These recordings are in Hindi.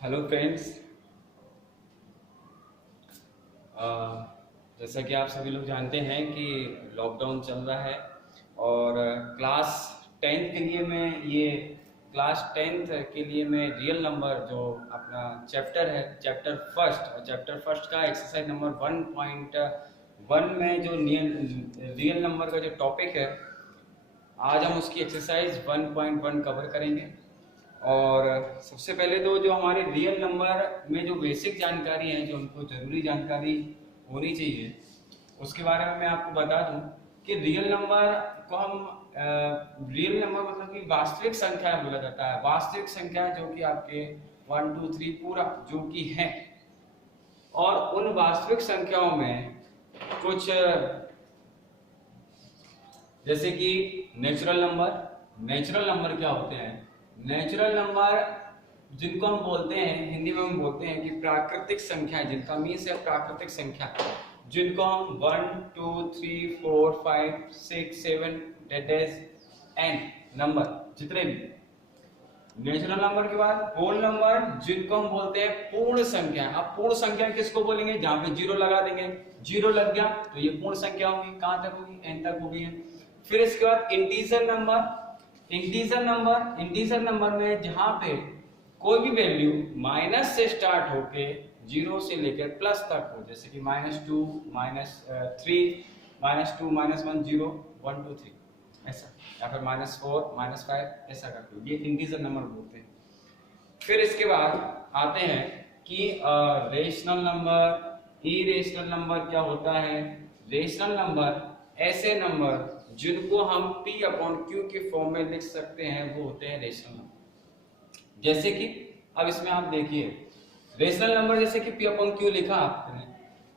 Hello friends. जैसा कि आप सभी लोग जानते हैं कि लॉकडाउन चल रहा है और क्लास टेंथ के लिए मैं रियल नंबर जो अपना चैप्टर है, चैप्टर फर्स्ट का एक्सरसाइज नंबर 1.1 में जो रियल नंबर का जो टॉपिक है, आज हम उसकी एक्सरसाइज 1.1 कवर करेंगे। और सबसे पहले तो जो हमारे रियल नंबर में जो बेसिक जानकारी है, जो हमको जरूरी जानकारी होनी चाहिए, उसके बारे में मैं आपको बता दूं कि रियल नंबर को हम रियल नंबर मतलब कि वास्तविक संख्या बोला जाता है। वास्तविक संख्या जो कि आपके 1 2 3 पूरा जो कि है, और उन वास्तविक संख्याओं में कुछ जैसे कि नेचुरल नंबर क्या होते हैं? नेचुरल नंबर जिनको हम बोलते हैं, हिंदी में हम बोलते हैं कि प्राकृतिक संख्या, जिनका मीन्स है प्राकृतिक संख्या, जिनको हम 1 2 3 4 5 6 7 डेट इज एन नंबर जितने भी। नेचुरल नंबर के बाद होल नंबर, जिनको हम बोलते हैं पूर्ण संख्या। अब पूर्ण संख्या किसको बोलेंगे? जहां पे जीरो लगा देंगे, जीरो लग गया तो ये पूर्ण संख्या होगी। कहां तक होगी? एन तक होगी। फिर इसके बाद इंटीजर नंबर में जहां पे कोई भी वैल्यू माइनस से स्टार्ट होके जीरो से लेकर प्लस तक हो, जैसे कि -2 -3 -2 -1 0 1 2 3 ऐसा, या फिर -4 -5 ऐसा करते हो, ये इंटीजर नंबर बोलते हैं। फिर इसके बाद आते हैं कि रेशनल नंबर, इरेशनल नंबर क्या होता है? रेशनल नंबर ऐसे नंबर जिनको हम P/Q के फॉर्म में लिख सकते हैं, वो होते हैं रेशनल नंबर। जैसे कि अब इसमें आप देखिए, रेशनल नंबर जैसे कि P/Q लिखा आपने,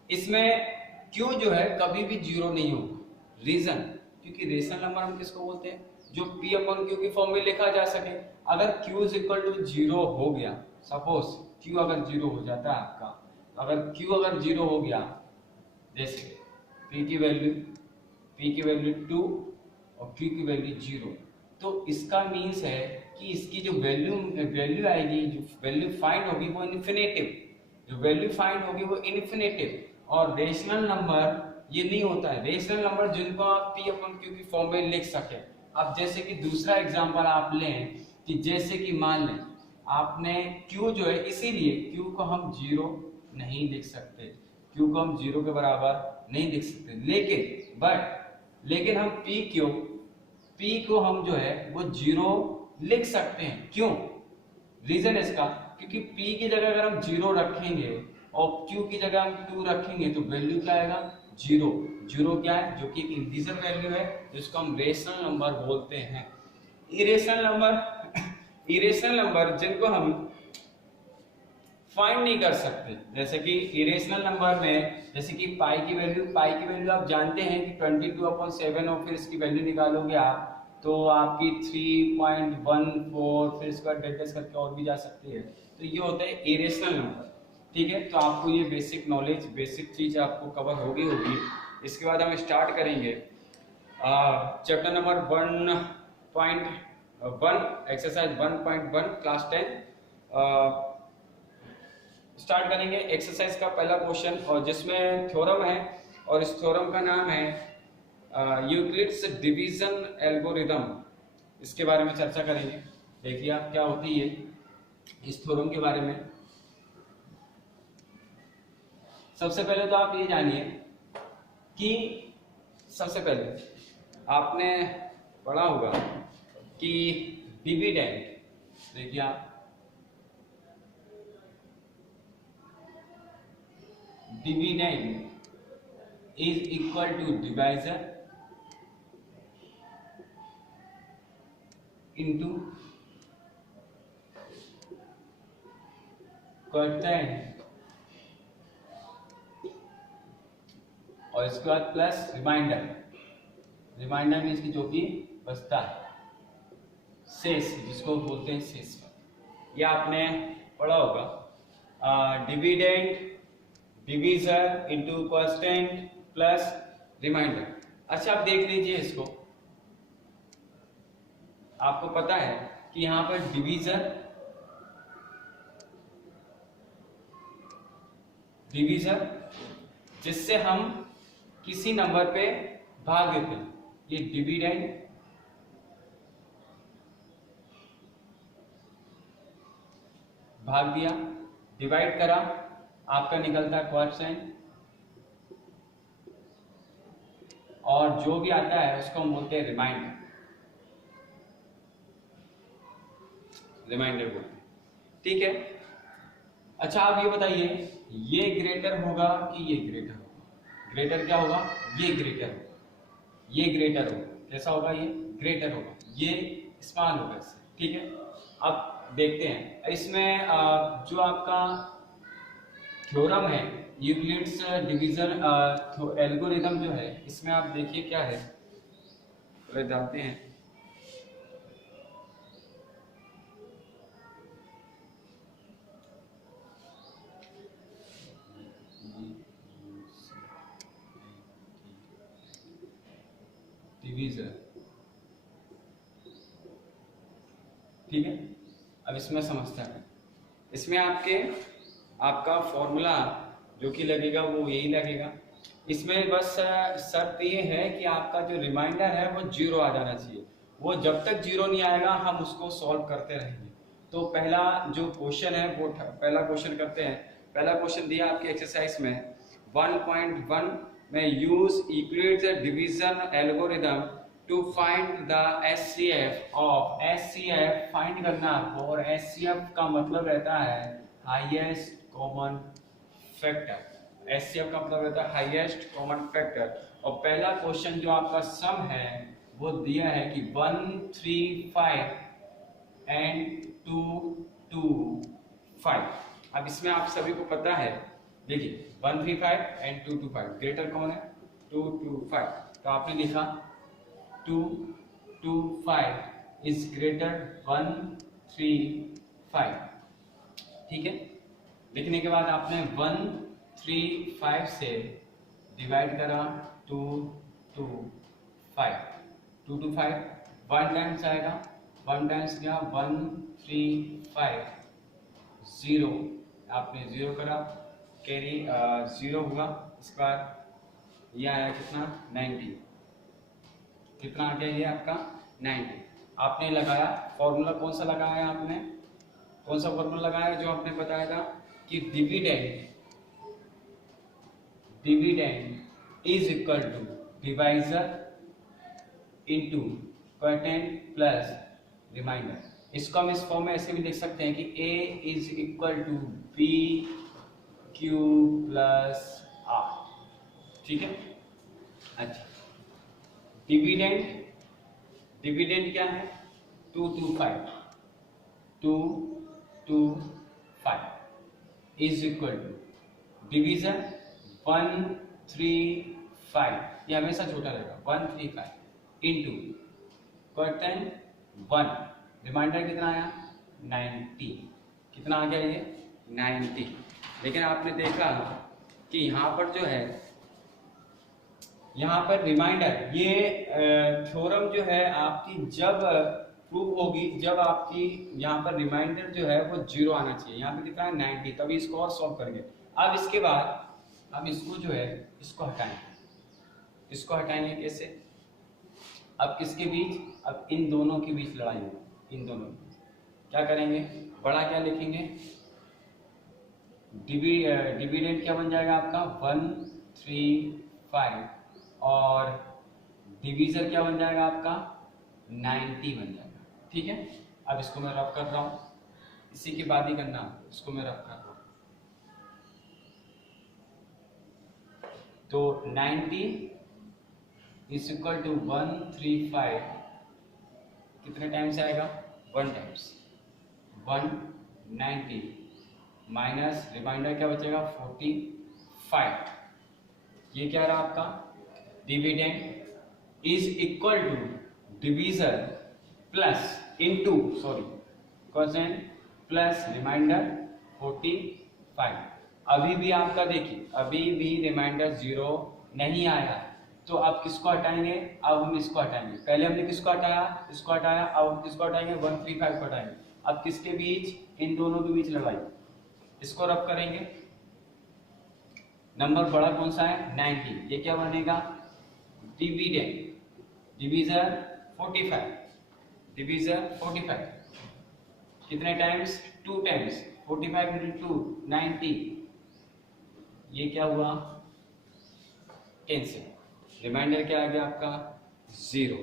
इसमें Q जो है कभी भी जीरो नहीं होगा। रीजन, क्योंकि रेशनल नंबर हम किसको बोलते हैं? जो P/Q की फॉर्म में लिखा जा सके। अगर Q = 0 हो गया, सपोज Q अगर जीरो हो जाता है आपका, अगर Q अगर जीरो हो गया, जैसे P की वैल्यू 2 और Q की वैल्यू 0, तो इसका मीन्स है कि इसकी जो वैल्यू आएगी, जो वैल्यू फाइंड होगी वो इन्फिनेटिव। और रेशनल नंबर ये नहीं होता है। रेशनल नंबर जिनको आप P/Q की फॉर्म में लिख सके। अब जैसे कि दूसरा एग्जांपल आप लें कि जैसे कि मान लें आपने Q जो है, इसीलिए Q को हम जीरो नहीं लिख सकते, Q को हम जीरो के बराबर नहीं लिख सकते, लेकिन हम P को हम जो है वो जीरो लिख सकते हैं। क्यों? रीजन इसका, क्योंकि P की जगह अगर हम जीरो रखेंगे और Q की जगह हम 2 रखेंगे तो वैल्यू क्या आएगा? जीरो क्या है? जो कि एक इंटीजर वैल्यू है, जिसको हम रेशनल नंबर बोलते हैं। इरेशनल नंबर जिनको हम फाइंड नहीं कर सकते, जैसे कि इरेशनल नंबर में, जैसे कि पाई की वैल्यू आप जानते हैं कि 22/7, और फिर इसकी वैल्यू निकालोगे आप तो आपकी 3.14, फिर इसके बाद डेल्टा करके और भी जा सकती है। तो ये होता है इरेशनल नंबर। ठीक है, तो आपको ये बेसिक चीज आपको कवर होगी। इसके बाद हम स्टार्ट करेंगे chapter number 1.1 exercise 1.1 class 10 start करेंगे। एक्सरसाइज का पहला क्वेश्चन, और जिसमें थ्योरम है, और इस थ्योरम का नाम है यूक्लिड्स डिवीजन एल्गोरिथम। इसके बारे में चर्चा करेंगे। देखिए आप क्या होती है इस थ्योरम के बारे में। सबसे पहले तो आप ये जानिए कि सबसे पहले आपने पढ़ा होगा कि डिविडेंड, देखिए आप, dividend is equal to divisor into quotient, और इसके बाद प्लस रिमाइंडर मीन्स की जो कि बचता है, शेष, जिसको बोलते हैं शेष। ये आपने पढ़ा होगा। Dividend, divisor into constant plus remainder. अच्छा, आप देख लीजिए इसको। आपको पता है कि यहाँ पर डिवीजर डिवीजर जिससे हम किसी नंबर पे भाग देते हैं, ये डिविडेंड। भाग दिया, डिवाइड करा, आपका निकलता है क्वोटिएंट, और जो भी आता है उसको हम बोलते हैं रिमाइंडर। रिमाइंडर बोलते हैं, ठीक है। अच्छा आप ये बताइए, ये ग्रेटर होगा कि ये ग्रेटर होगा? ग्रेटर क्या होगा? ये ग्रेटर होगा, ये ग्रेटर होगा। कैसा होगा? ये ग्रेटर होगा, ये स्मॉल होगा इससे, ठीक है। अब देखते हैं इसमें जो आपका थ्योरम है, यूक्लिड्स डिवीजन एल्गोरिथम जो है, इसमें आप देखिए क्या है, पहले डालते हैं। डिवीजन, ठीक है। अब इसमें समझते हैं, इसमें आपका फॉर्मूला जो कि लगेगा वो यही लगेगा। इसमें बस शर्त ये है कि आपका जो रिमाइंडर है वो 0 आ जाना चाहिए। वो जब तक 0 नहीं आएगा हम उसको सॉल्व करते रहेंगे। तो पहला जो क्वेश्चन है वो पहला क्वेश्चन करते हैं। पहला क्वेश्चन दिया आपके एक्सरसाइज में 1.1 में, use Euclid's division algorithm to find the HCF of. HCF find करना आपको, और एचसीएफ का मतलब रहता है हाईएस्ट कॉमन फैक्टर। एचसीएफ का मतलब रहता है हाईएस्ट कॉमन फैक्टर। और पहला क्वेश्चन जो आपका सम है वो दिया है कि 135 एंड 225। अब इसमें आप सभी को पता है, देखिए 135 एंड 225 ग्रेटर कौन है? 225। तो आपने लिखा 225 इज ग्रेटर 135, ठीक है। लिखने के बाद आपने 135 से डिवाइड करा 225। 225 1 टाइम्स आएगा, 1 टाइम्स गया 135, 0 आपने 0 करा, कैरी 0 हुआ। इसके बाद ये आया कितना? 90। कितना आ गया ये आपका? 90। आपने लगाया फॉर्मूला, कौन सा लगाया आपने? कौन सा फॉर्मूला लगाया जो आपने बताया था कि dividend is equal to divisor into quotient plus remainder. इसको हम इस फॉर्म में ऐसे भी लिख सकते हैं कि a is equal to b q plus r, ठीक है। अच्छा, डिविडेंड क्या है? 225 इज इक्वल टू डिवीजन 135, ये हमेशा छोटा रहेगा, 135 इंटू क्वोटिएंट 1, रिमाइंडर कितना आया? 90। कितना आ गया ये? 90। लेकिन आपने देखा कि यहाँ पर जो है, यहाँ पर रिमाइंडर, ये थ्योरम जो है आपकी जब प्रूव होगी जब आपकी यहाँ पर रिमाइंडर जो है वो 0 आना चाहिए। यहाँ पे कितना है? 90, तभी इसको और सॉल्व करेंगे। अब इसके बाद हम इसको जो है इसको हटाएंगे। इसको हटाएंगे कैसे? अब किसके बीच? अब इन दोनों के बीच लड़ाई होगी। इन दोनों के बीच क्या करेंगे? बड़ा क्या लिखेंगे? डिविडेंड क्या बन जाएगा आपका? 135, और डिवीजर क्या बन जाएगा आपका? 90 बन जाएगा, ठीक है। अब इसको मैं रफ कर रहा हूँ, इसी के बाद ही करना, इसको मैं रफ कर रहा हूँ। तो 90 इज इक्वल टू 135 कितने टाइम्स आएगा? 1 टाइम्स 190 माइनस रिमाइंडर क्या बचेगा? 45। ये क्या रहा आपका? Dividend is equal to divisor plus into quotient plus remainder 45। अभी भी आपका देखिए, अभी भी रिमाइंडर 0 नहीं आया, तो अब किसको हटाएंगे? अब हम इसको हटाएंगे। पहले हमने किसको हटाया? इसको हटाया। अब हम किसको हटाएंगे? 135 को हटाएंगे। अब किसके बीच? इन दोनों के बीच लड़ाई। इसको रब करेंगे, नंबर बड़ा कौन सा है 90, ये क्या बनेगा डिविडेंड डिवीजर 45, डिवीजर 45 कितने टाइम्स 2 टाइम्स 45 इंटू 2 90, ये क्या हुआ कैंसिल, रिमाइंडर क्या आ गया आपका 0,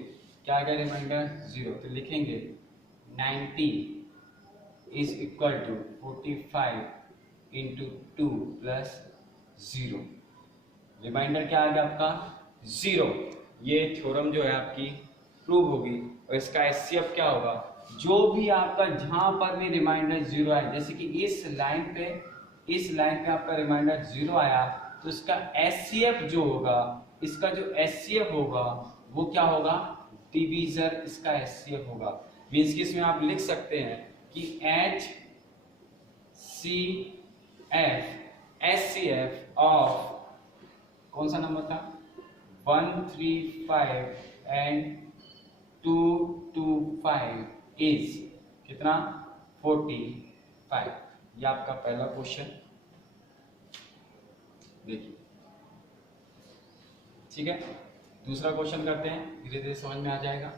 क्या आ गया रिमाइंडर 0, तो लिखेंगे 90 is equal to 45 into 2 plus 0, remainder क्या आ गया आपका 0। ये थ्योरम जो है आपकी प्रूव होगी और इसका एचसीएफ क्या होगा, जो भी आपका जहां पर भी रिमाइंडर 0 आए, जैसे कि इस लाइन पे आपका रिमाइंडर 0 आया, तो इसका एचसीएफ जो होगा, इसका जो एचसीएफ होगा वो क्या होगा डिवीजर इसका एचसीएफ होगा। मींस कि इसमें आप लिख सकते हैं कि एचसीएफ ऑफ कौन सा नंबर था 135 एंड 225 इज कितना 45। ये आपका पहला क्वेश्चन देखिए, ठीक है। दूसरा क्वेश्चन करते हैं, धीरे धीरे समझ में आ जाएगा।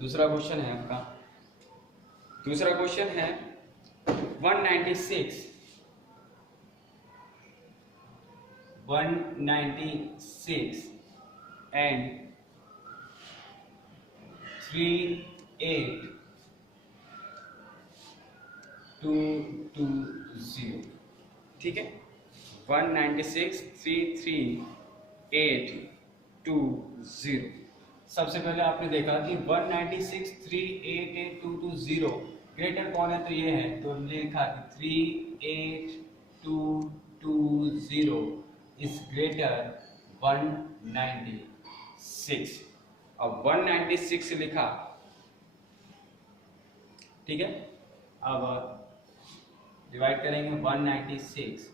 दूसरा क्वेश्चन है आपका, दूसरा क्वेश्चन है 196 एंड 38220, ठीक है 196 33820। सबसे पहले आपने देखा कि 196 388 ग्रेटर कौन है, तो ये है, तो हमने लिखा कि 38220 इज ग्रेटर 196। अब 196 लिखा, ठीक है। अब डिवाइड करेंगे 196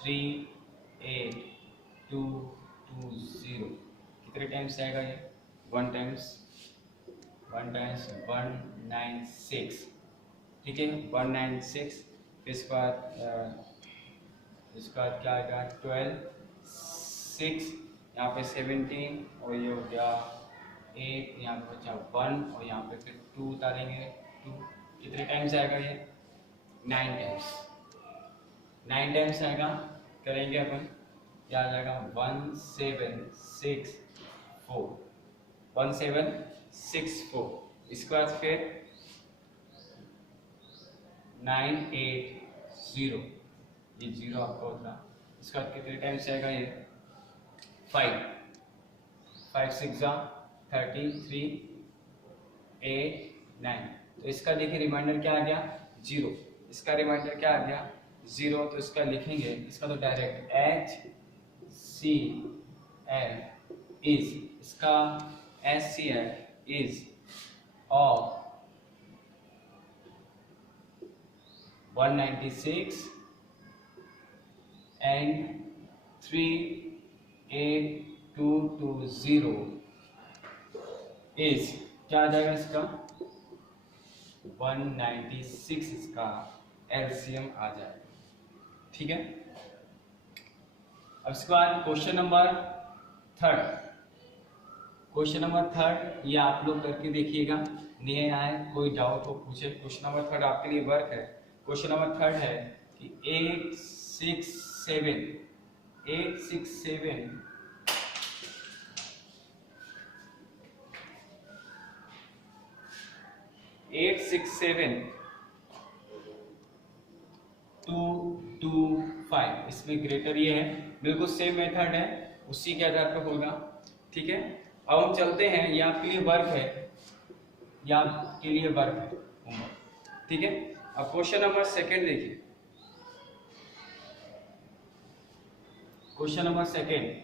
38220 कितने टाइम्स आएगा ये 1 टाइम्स 196, ठीक है 196। इसके बाद क्या आएगा 12 6 यहाँ पे 17 और ये हो गया 8, यहाँ पे बचा 1 और यहाँ पे फिर 2 उतारेंगे 2, कितने टाइम्स आएगा ये 9 टाइम्स, 9 टाइम्स आएगा। करेंगे अपन क्या आ जाएगा 1764 इसके बाद फिर 980, ये 0 आपका होता, इसका कितने टाइम्स आएगा ये 5 6 33 8 9, तो इसका देखिए रिमाइंडर क्या आ गया 0, इसका रिमाइंडर क्या आ गया 0, तो इसका लिखेंगे, इसका तो डायरेक्ट HCF इज, इसका HCF is of 196 and 38220 is क्या आ जाएगा इसका 196, इसका एलसीएम आ जाएगा, ठीक है। अब इसके बाद क्वेश्चन नंबर थर्ड, ये आप लोग करके देखिएगा, नहीं आए कोई डाउट हो पूछे। क्वेश्चन नंबर थर्ड आपके लिए वर्क है। क्वेश्चन नंबर थर्ड है कि 867 225, इसमें ग्रेटर ये है, बिल्कुल सेम मेथड है, उसी के आधार पर होगा, ठीक है। अब हम चलते हैं, ये आपके लिए वर्क है, ठीक है। अब क्वेश्चन नंबर सेकंड देखिए, question number second,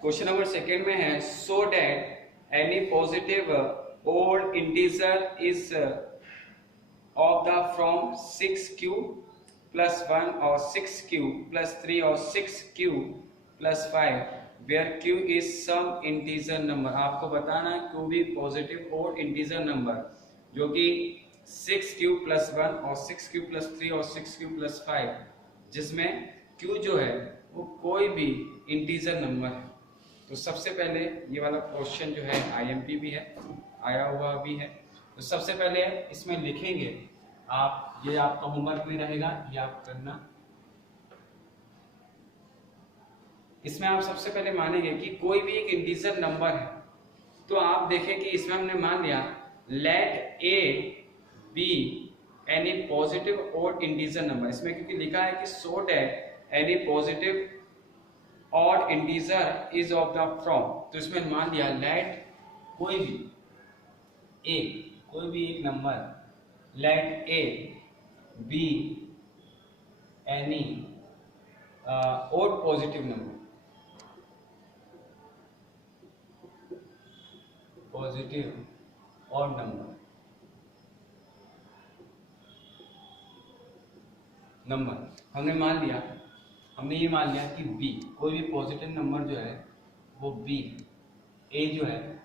question number second में है so that any positive odd integer is of the from 6q plus 1 or 6q plus 3 or 6q plus 5 where q is some integer number. आपको बताना है q भी पॉजिटिव और इंटीजर नंबर जो कि 6q प्लस 1 और 6q प्लस 3 और 6q प्लस 5, जिसमें q जो है वो कोई भी इंटीजर नंबर है। तो सबसे पहले ये वाला क्वेश्चन जो है IMP भी है, आया हुआ भी है। तो सबसे पहले इसमें लिखेंगे आप, ये आपका होमवर्क में रहेगा, ये आप करना। इसमें आप सबसे पहले मानेंगे कि कोई भी एक इंटीजर नंबर है। तो आप देखें कि इसमें हमने मान लिया let a be any positive और इंटीजर नंबर। इसमें क्योंकि लिखा है कि सो दैट एनी पॉजिटिव और integer is of the form, तो इसमें मान लिया लेट कोई भी एक number, let a be any odd positive number, positive odd number हमने ये मान लिया कि b कोई भी पॉजिटिव नंबर जो है वो b, a जो है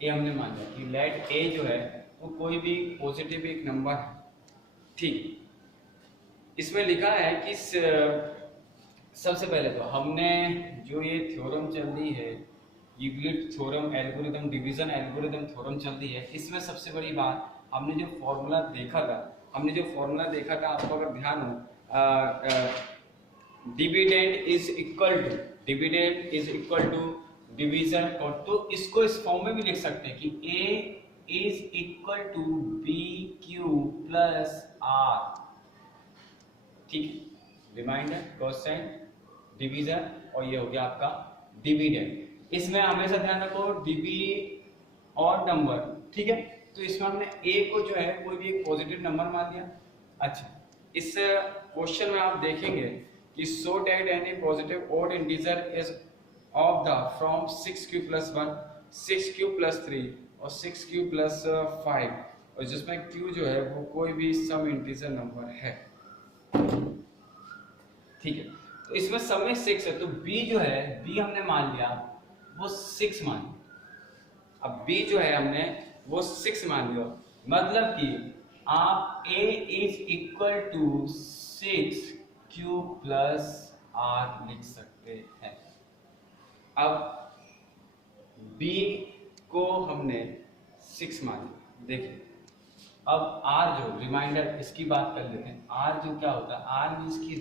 a हमने मान लिया कि लेट a जो है वो कोई भी पॉजिटिव एक नंबर है। ठीक, इसमें लिखा है कि सबसे पहले तो हमने जो ये थ्योरम चल रही है, Euclid theorem algorithm, division algorithm theorem चल रही है, इसमें सबसे बड़ी बात हमने जो फॉर्मूला देखा था, आपको अगर ध्यान हो, dividend is equal to division, तो इसको इस फॉर्म में भी लिख सकते हैं कि a is equal to b q plus r. ठीक, रिमाइंडर, कोसाइन, डिवीजन, और ये हो गया आपका डिविडेंड। इसमें हमेशा ध्यान रखो डिवी और नंबर, ठीक है। तो इसमें हमने a को जो है कोई भी एक पॉजिटिव नंबर मान लिया। अच्छा, इस क्वेश्चन में आप देखेंगे कि so that any positive odd integer is of the form 6q plus 1, 6q plus 3 और 6q प्लस 5, और जिसमें q जो है वो कोई भी सम इंटीजर नंबर है। ठीक है, तो इसमें सम में 6 है, तो b जो है, b हमने मान लिया वो 6 मान लिया। अब b जो है हमने वो 6 मान लिया, मतलब कि आप a is equal to 6q plus r लिख सकते हैं। अब b को हमने 6 मान लिया। देखिए, अब r जो रिमाइंडर, इसकी बात कर लेते हैं। r जो क्या होता है, r मीन्स की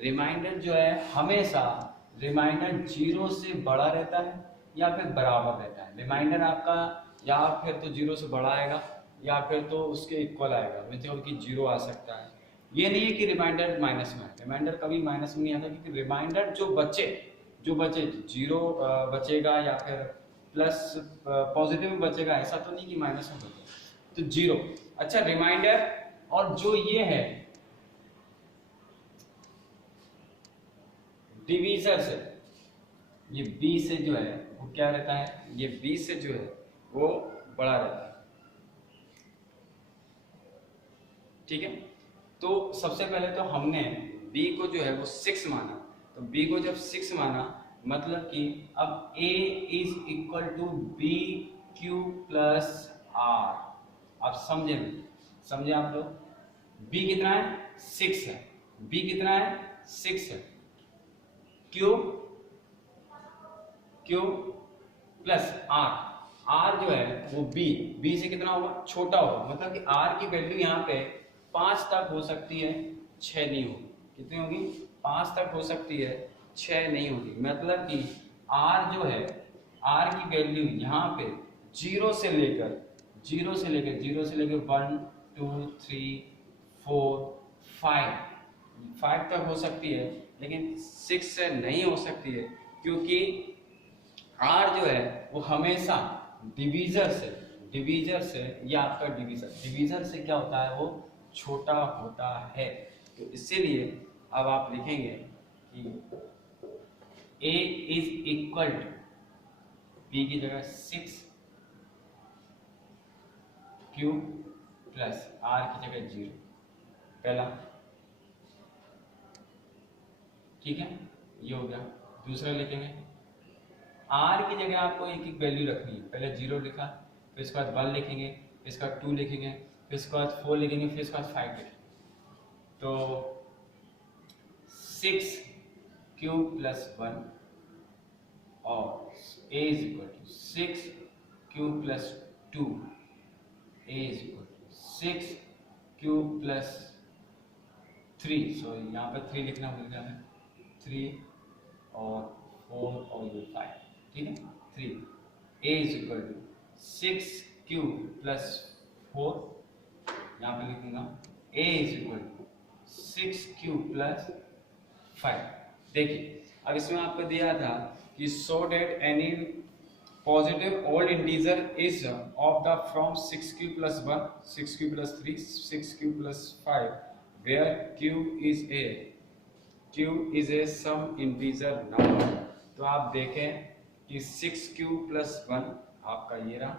रिमाइंडर जो है हमेशा रिमाइंडर 0 से बड़ा रहता है या फिर बराबर रहता है। रिमाइंडर आपका या फिर तो 0 से बड़ा आएगा या फिर तो उसके इक्वल आएगा, मतलब कि 0 आ सकता है। ये नहीं है कि रिमाइंडर माइनस में है, रिमाइंडर कभी माइनस में नहीं आता, क्योंकि रिमाइंडर जो बचे 0 बचेगा या फिर प्लस पॉजिटिव में बचेगा, ऐसा तो नहीं कि माइनस में बचेगा, तो 0। अच्छा, रिमाइंडर और जो ये है डिवीजर से, ये b से जो है वो क्या रहता है, ये b से जो है वो बड़ा रहता है। ठीक है, तो सबसे पहले तो हमने b को जो है वो 6 माना, तो b को जब 6 माना मतलब कि अब a is equal to b q plus r. आप समझे आप लोग, b कितना है, 6 है, b कितना है, 6 है, क्यू प्लस आर जो है वो b से कितना होगा, छोटा होगा, मतलब कि r की वैल्यू यहाँ पे 5 तक हो सकती है, 6 नहीं होगी। कितनी होगी, 5 तक हो सकती है, 6 नहीं होगी। मतलब कि r जो है, r की वैल्यू यहाँ पे 0 से लेकर 1 2 3 4 5 तक हो सकती है, लेकिन 6 से नहीं हो सकती है, क्योंकि r जो है वो हमेशा डिवीजर से या आपका डिवीजर से क्या होता है, वो छोटा होता है। तो इसीलिए अब आप लिखेंगे कि a is equal to b की जगह 6 q प्लस r की जगह 0, पहला। ठीक है, ये हो गया। दूसरा लिखेंगे r की जगह आपको एक एक वैल्यू रखनी है। पहले 0 लिखा, फिर इसके बाद 1 लिखेंगे, फिर इसके बाद 2 लिखेंगे, फिर इसके बाद 4 लिखेंगे, फिर इसके बाद 5 लिखेंगे। तो 6 क्यूब प्लस 1 और a is equal to 6 cube plus 2, a is equal to 6 cube plus 3, sorry यहाँ पर 3 लिखना भूल गया मैं, 3 और 4 और 5, ठीक है। 3 a is equal to 6 cube plus 4, यहाँ पे लिखूंगा a is equal to 6 cube plus 5। देखिए अब इसमें आपको दिया था कि so that any positive odd integer is of the from 6 cube plus 1, 6 cube plus 3, 6 cube plus 5 where q is a some integer number. तो आप देखें कि 6 क्यूब प्लस 1 आपका ये रहा,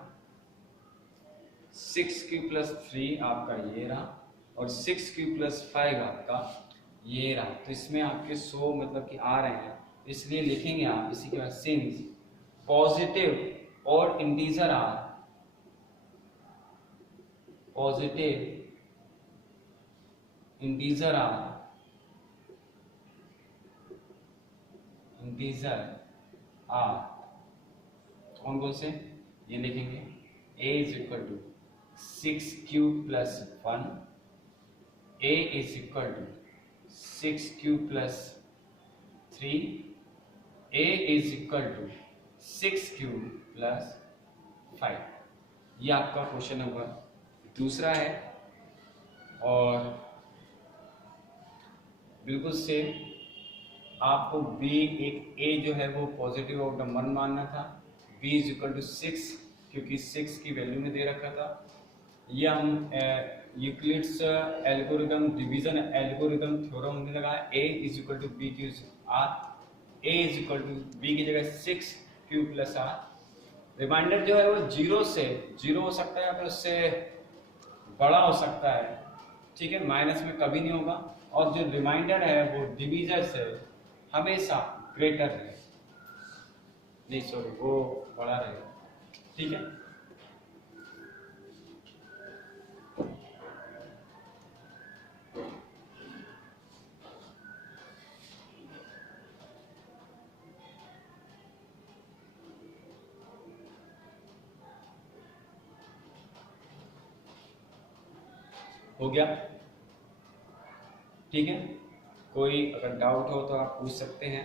6 क्यूब प्लस 3 आपका ये रहा और 6 क्यूब प्लस 5 आपका ये रहा। तो इसमें आपके 100 मतलब कि आ रहे हैं, इसलिए लिखेंगे आप इसी के बाद सिंस पॉजिटिव और integer r, positive integer r, integer r कौन कौन से ये लिखेंगे a is equal to 6 cube plus 1, a is equal to 6 cube plus 3, a is equal to 6 cube plus 5। ये आपका क्वेश्चन नंबर दूसरा है और बिल्कुल सेम आपको b एक a जो है वो पॉजिटिव ऑफ नंबर मानना था, b इज इक्वल टू 6 क्योंकि 6 की वैल्यू में दे रखा था। ये हम Euclid's algorithm division algorithm theorem हमने लगाया, a is equal to b q r, a is equal to b की जगह 6 क्यू प्लस r। रिमाइंडर जो है वो 0 से 0 हो सकता है या फिर उससे बड़ा हो सकता है, ठीक है, माइनस में कभी नहीं होगा। और जो रिमाइंडर है वो डिवीजर से हमेशा ग्रेटर रहेगा, नहीं सॉरी वो बड़ा रहेगा, ठीक है। हो गया, ठीक है। कोई अगर डाउट हो तो आप पूछ सकते हैं,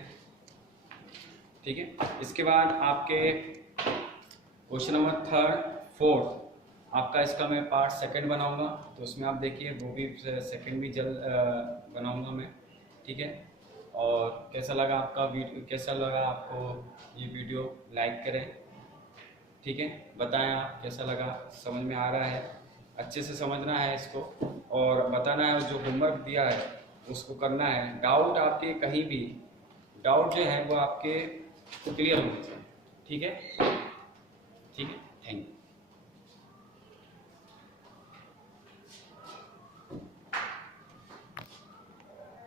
ठीक है। इसके बाद आपके क्वेश्चन नंबर 3, 4 आपका इसका मैं पार्ट सेकंड बनाऊंगा, तो उसमें आप देखिए वो भी सेकंड भी जल्द बनाऊंगा मैं, ठीक है। और कैसा लगा आपका वीडियो, कैसा लगा आपको ये वीडियो, लाइक करें, ठीक है, बताएं आप कैसा लगा, समझ में आ रहा है, अच्छे से समझना है इसको और बताना है, जो होमवर्क दिया है उसको करना है। डाउट आपके कहीं भी डाउट जो है वो आपके क्लियर होने चाहिए, ठीक है, ठीक है, थैंक यू।